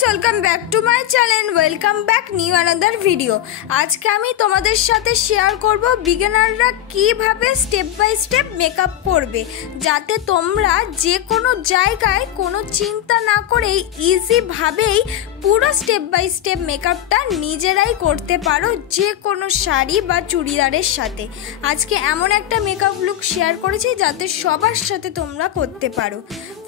Guys, welcome back to my channel. Welcome back new another video. আজকে আমি তোমাদের সাথে শেয়ার করব বিগিনাররা কিভাবে স্টেপ বাই স্টেপ মেকআপ করবে, যাতে তোমরা যে কোনো জায়গায় কোনো চিন্তা না করেই ইজিভাবেই পুরো স্টেপ বাই স্টেপ মেকআপটা নিজেরাই করতে পারো, যে কোনো শাড়ি বা চুড়িদারের সাথে। আজকে এমন একটা মেকআপ লুক শেয়ার করেছি যাতে সবার সাথে তোমরা করতে পারো।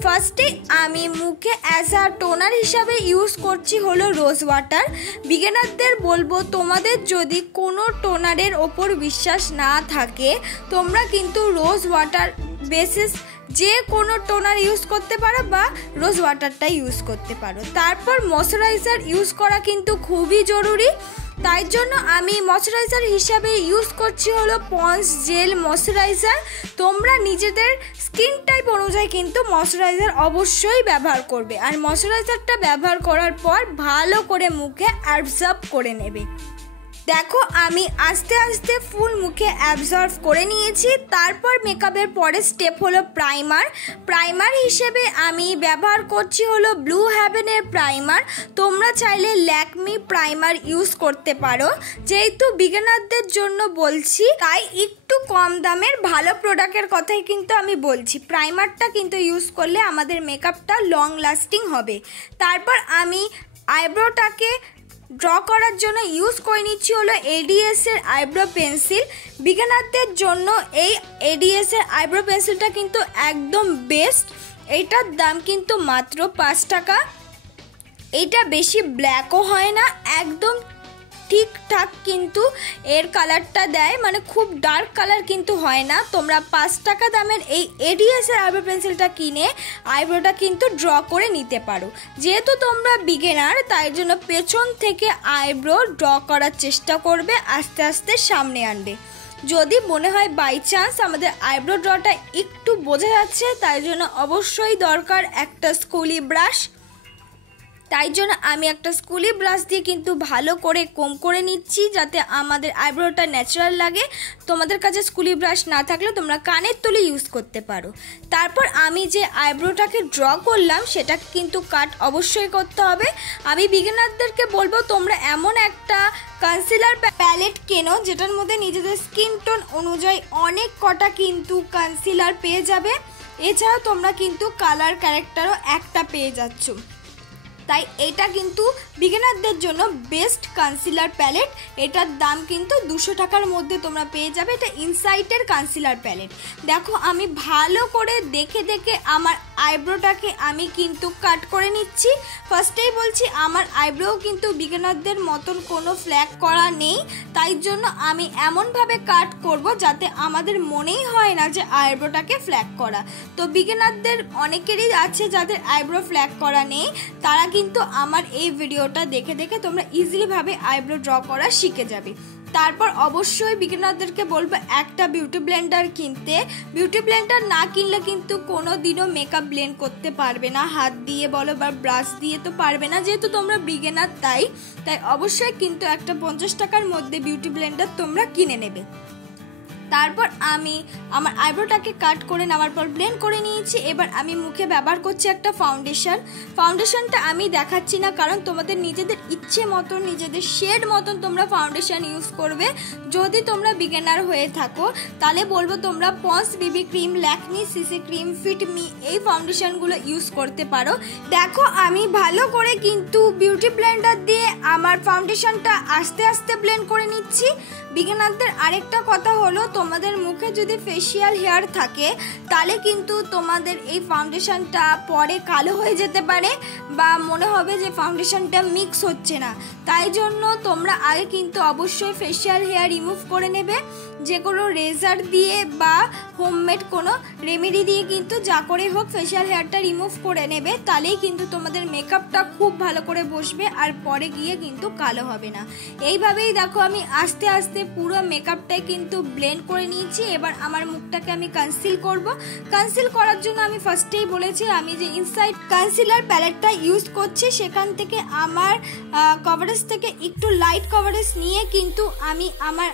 ফার্স্টে আমি মুখে অ্যাজ আ টোনার হিসাবে ইউজ করছি হলো রোজ ওয়াটার। বিগিনারদের বলবো, তোমাদের যদি কোনো টোনারের ওপর বিশ্বাস না থাকে তোমরা কিন্তু রোজ ওয়াটার বেসিস যে কোনো টোনার ইউজ করতে পারো বা রোজ ওয়াটারটা ইউজ করতে পারো। তারপর ময়শ্চারাইজার ইউজ করা কিন্তু খুবই জরুরি, তাই জন্য আমি ময়শ্চারাইজার হিসাবে ইউজ করছি হলো পন্ডস জেল ময়শ্চারাইজার। তোমরা নিজেদের স্কিন টাইপ অনুযায়ী কিন্তু ময়শ্চারাইজার অবশ্যই ব্যবহার করবে, আর ময়শ্চারাইজারটা ব্যবহার করার পর ভালো করে মুখে অ্যাবজর্ব করে নেবে। দেখো, আমি আস্তে আস্তে ফুল মুখে অ্যাবজর্ভ করে নিয়েছি। তারপর মেকআপের পরের স্টেপ হলো প্রাইমার হিসেবে আমি ব্যবহার করছি হলো ব্লু হেভেনের প্রাইমার। তোমরা চাইলে ল্যাকমি প্রাইমার ইউজ করতে পারো। যেহেতু বিগিনারদের জন্য বলছি তাই একটু কম দামের ভালো প্রোডাক্টের কথাই কিন্তু আমি বলছি। প্রাইমারটা কিন্তু ইউজ করলে আমাদের মেকআপটা লং লাস্টিং হবে। তারপর আমি আইব্রোটাকে ড্র করার জন্য ইউজ করে নিচ্ছি হলো এডিএস এর আইব্রো পেন্সিল। বিগিনারদের জন্য এই এডিএস এর আইব্রো পেন্সিলটা কিন্তু একদম বেস্ট। এইটার দাম কিন্তু মাত্র 5 টাকা। এইটা বেশি ব্ল্যাকও হয় না, একদম ঠিকঠাক কিন্তু এর কালারটা দেয়, মানে খুব ডার্ক কালার কিন্তু হয় না। তোমরা 5 টাকা দামের এই এডিএস এর আইব্রো পেন্সিলটা কিনে আইব্রোটা কিন্তু ড্র করে নিতে পারো। যেহেতু তোমরা বিগিনার, তাই জন্য পেছন থেকে আইব্রো ড্র করার চেষ্টা করবে, আস্তে আস্তে সামনে আনবে। যদি মনে হয় বাই চান্স আমাদের আইব্রো ড্রটা একটু বোঝা যাচ্ছে, তাই জন্য অবশ্যই দরকার একটা স্কুলি ব্রাশ। তাই জন্য আমি একটা স্কুলি ব্রাশ দিয়ে কিন্তু ভালো করে কোম করে নিচ্ছি, যাতে আমাদের আইব্রোটা ন্যাচারাল লাগে। তোমাদের কাছে স্কুলি ব্রাশ না থাকলে তোমরা কানের তুলি ইউজ করতে পারো। তারপর আমি যে আইব্রোটাকে ড্র করলাম সেটাকে কিন্তু কাট অবশ্যই করতে হবে। আমি বিগিনারদেরকে বলবো, তোমরা এমন একটা কনসিলার প্যালেট কেনো যেটার মধ্যে নিজেদের স্কিন টোন অনুযায়ী অনেক কটা কিন্তু কনসিলার পেয়ে যাবে। এছাড়াও তোমরা কিন্তু কালার ক্যারেক্টারও একটা পেয়ে যাচ্ছ। তাই এটা কিন্তু বিগিনারদের জন্য বেস্ট কনসিলার প্যালেট। এটার দাম কিন্তু 200 টাকার মধ্যে তোমরা পেয়ে যাবে। এটা ইনসাইটের কনসিলার প্যালেট। দেখো, আমি ভালো করে দেখে দেখে আমার আইব্রোটাকে আমি কিন্তু কাট করে নিচ্ছি। ফার্স্টেই বলছি, আমার আইব্রো কিন্তু বিগিনারদের মতন কোনো ফ্ল্যাগ করা নেই, তাই জন্য আমি এমনভাবে কাট করব যাতে আমাদের মনেই হয় না যে আইব্রোটাকে ফ্ল্যাগ করা। তো বিগিনারদের অনেকেরই আছে যাদের আইব্রো ফ্ল্যাগ করা নেই, তারা কিন্তু আমার এই ভিডিওটা দেখে দেখে তোমরা ইজিলিভাবে আইব্রো ড্র করা শিখে যাবে। তারপর অবশ্যই বিগিনারদেরকে বলবো একটা বিউটি ব্লেন্ডার কিনতে। বিউটি ব্লেন্ডার না কিনলে কিন্তু কোনো দিনও মেকআপ ব্লেন্ড করতে পারবে না, হাত দিয়ে বলো বা ব্রাশ দিয়ে তো পারবে না, যেহেতু তোমরা বিগিনার। তাই অবশ্যই কিন্তু একটা 50 টাকার মধ্যে বিউটি ব্লেন্ডার তোমরা কিনে নেবে। তারপর আমি আমার আইব্রোটাকে কাট করে নেওয়ার পর ব্লেন্ড করে নিয়েছি। এবার আমি মুখে ব্যবহার করছি একটা ফাউন্ডেশনটা আমি দেখাচ্ছি না, কারণ তোমাদের নিজেদের ইচ্ছে মতন নিজেদের শেড মতন তোমরা ফাউন্ডেশন ইউজ করবে। যদি তোমরা বিগিনার হয়ে থাকো তাহলে বলবো তোমরা Pond's BB cream, Lakme CC cream, fit me এই ফাউন্ডেশনগুলো ইউজ করতে পারো। দেখো, আমি ভালো করে কিন্তু বিউটি ব্লেন্ডার দিয়ে আমার ফাউন্ডেশনটা আস্তে আস্তে ব্লেন্ড করে নিচ্ছি। বিগিনারদের আরেকটা কথা হলো, তোমাদের মুখে যদি ফেসিয়াল হেয়ার থাকে তাহলে কিন্তু তোমাদের এই ফাউন্ডেশনটা পরে কালো হয়ে যেতে পারে বা মনে হবে যে ফাউন্ডেশনটা মিক্স হচ্ছে না। তাই জন্য তোমরা আগে কিন্তু অবশ্যই ফেসিয়াল হেয়ার রিমুভ করে নেবে, যে কোনো রেজার দিয়ে বা হোমমেড কোনো রেমেডি দিয়ে কিন্তু যা করে হোক ফেসিয়াল হেয়ারটা রিমুভ করে নেবে। তাহলেই কিন্তু তোমাদের মেকআপটা খুব ভালো করে বসবে আর পরে গিয়ে কিন্তু কালো হবে না। এইভাবেই দেখো, আমি আস্তে আস্তে পুরো মেকআপটাই কিন্তু ব্লেন্ড করে নিয়েছি। এবার আমার মুখটাকে আমি কনসিল করব। কনসিল করার জন্য আমি ফার্স্টেই বলেছি আমি যে ইনসাইড কনসিলার প্যালেটটা ইউজ করছি, সেখান থেকে আমার কভারেজ থেকে একটু লাইট কভারেজ নিয়ে কিন্তু আমি আমার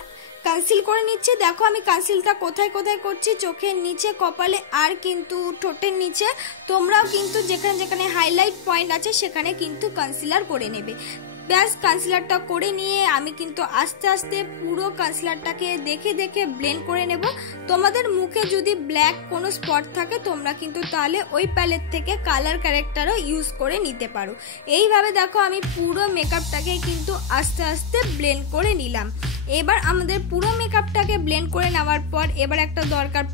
কনসিল করে নিচ্ছি। দেখো আমি কনসিলটা কোথায় কোথায় করছি, চোখের নিচে, কপালে আর কিন্তু ঠোঁটের নিচে। তোমরাও কিন্তু যেখানে যেখানে হাইলাইট পয়েন্ট আছে সেখানে কিন্তু কনসিলার করে নেবে। ব্যাস কনসিলারটা করে নিয়ে আমি কিন্তু আস্তে আস্তে পুরো কনসিলারটাকে দেখে দেখে ব্লেন্ড করে নেব। তোমাদের মুখে যদি ব্ল্যাক কোনো স্পট থাকে তোমরা কিন্তু তাহলে ওই প্যালেট থেকে কালার ক্যারেক্টারও ইউজ করে নিতে পারো। এইভাবে দেখো আমি পুরো মেকআপটাকে কিন্তু আস্তে আস্তে ব্লেন্ড করে নিলাম। এবার আমাদের পুরো মেকআপটাকে ব্লেন্ড করে নেওয়ার পর এবার একটা দরকার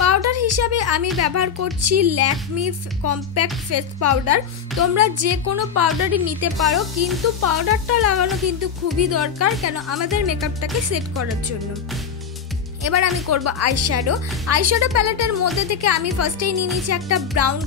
পাউডার হিসাবে আমি ব্যবহার করছি ল্যাকমি কম্প্যাক্ট ফেস পাউডার। তোমরা যে কোনো পাউডারই নিতে পারো, কিন্তু পাউডারটা লাগানো কিন্তু খুবই দরকার, কেন আমাদের মেকআপটাকে সেট করার জন্য। এবার আমি করব আইশ্যাডো প্যালেটের মধ্যে থেকে আমি ফার্স্টেই নিয়ে নিয়েছি একটা ব্রাউন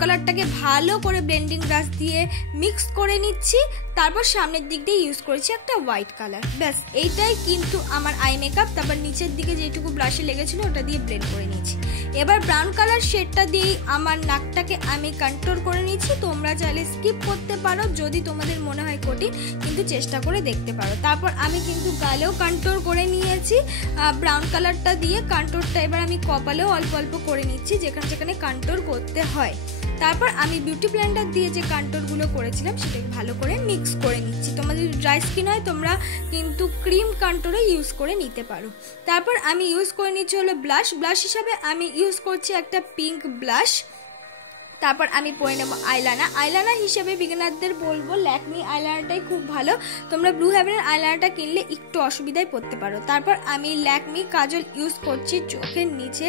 কালারটাকে ভালো করে ব্লেন্ডিং ব্রাশ দিয়ে মিক্স করে নিচ্ছি। তারপর সামনের দিক দিয়ে ইউজ করেছি একটা হোয়াইট কালার। ব্যাস এইটাই কিন্তু আমার আই মেকআপ। তারপর নিচের দিকে যেটুকু ব্রাশে লেগেছিল ওটা দিয়ে ব্লেন্ড করে নিয়েছি। এবার ব্রাউন কালার শেডটা দিয়েই আমার নাকটাকে আমি কন্ট্রোল করে নিচ্ছি। তোমরা চাইলে স্কিপ করতে পারো যদি তোমাদের মনে হয় কঠিন, কিন্তু চেষ্টা করে দেখতে পারো। তারপর আমি কিন্তু গালেও কন্ট্রোল করে নিয়েছি ব্রাউন কালারটা দিয়ে। কন্ট্রোলটা এবার আমি কপালেও অল্প অল্প করে নিচ্ছি যেখানে যেখানে কন্ট্রোল করতে হয়। তারপর আমি বিউটি ব্লেন্ডার দিয়ে যে কন্ট্রোলগুলো করেছিলাম সেটাকে ভালো করে মিক্স করে নিচ্ছি। তোমাদের যদি ড্রাই স্কিন হয় তোমরা কিন্তু ক্রিম কন্ট্রোলও ইউজ করে নিতে পারো। তারপর আমি ইউজ করে নিচ্ছি হলো ব্লাশ হিসাবে আমি ইউজ করছি একটা পিঙ্ক ব্লাশ। তারপর আমি পরে নেব আইলাইনার হিসেবে বিগিনারদের বলবো ল্যাকমি আইলাইনারটাই খুব ভালো। তোমরা ব্লু হেভেনের আইলাইনারটা কিনলে একটু অসুবিধায় পড়তে পারো। তারপর আমি ল্যাকমি কাজল ইউজ করছি চোখের নিচে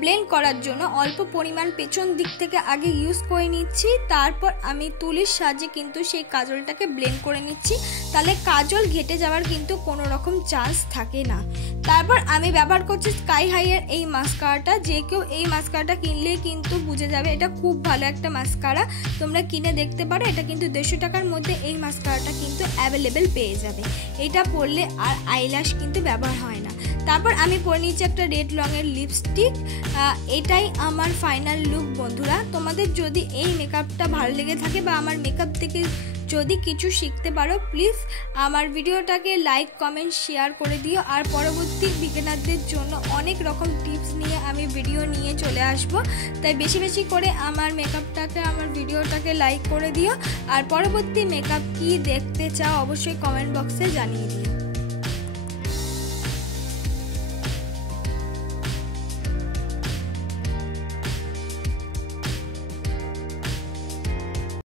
ব্লেন্ড করার জন্য। অল্প পরিমাণ পেছন দিক থেকে আগে ইউজ করে নিচ্ছি, তারপর আমি তুলির সাহায্যে কিন্তু সেই কাজলটাকে ব্লেন্ড করে নিচ্ছি। তাহলে কাজল ঘেটে যাওয়ার কিন্তু কোনো রকম চান্স থাকে না। তারপর আমি ব্যবহার করছি স্কাই হাইয়ের এই মাস্কারাটা। যে কেউ এই মাস্কারাটা কিনলেই কিন্তু বুঝে যাবে এটা খুব ভালো একটা মাস্কারা। তোমরা কিনে দেখতে পারো, এটা কিন্তু 150 টাকার মধ্যে এই মাস্কারাটা কিন্তু অ্যাভেলেবেল পেয়ে যাবে। এটা পরলে আর আইল্যাশ কিন্তু ব্যবহার হয় না। তারপর আমি পরে নিচ্ছি একটা রেড লংয়ের লিপস্টিক। এটাই আমার ফাইনাল লুক বন্ধুরা। তোমাদের যদি এই মেকআপটা ভালো লেগে থাকে বা আমার মেকআপ থেকে যদি কিছু শিখতে পারো প্লিজ আমার ভিডিওটাকে লাইক কমেন্ট শেয়ার করে দিও। আর পরবর্তী বিগিনারদের জন্য অনেক রকম টিপস নিয়ে আমি ভিডিও নিয়ে চলে আসব। তাই বেশি বেশি করে আমার মেকআপটাকে আমার ভিডিওটাকে লাইক করে দিও। আর পরবর্তী মেকআপ কি দেখতে চাও অবশ্যই কমেন্ট বক্সে জানিয়ে দিও।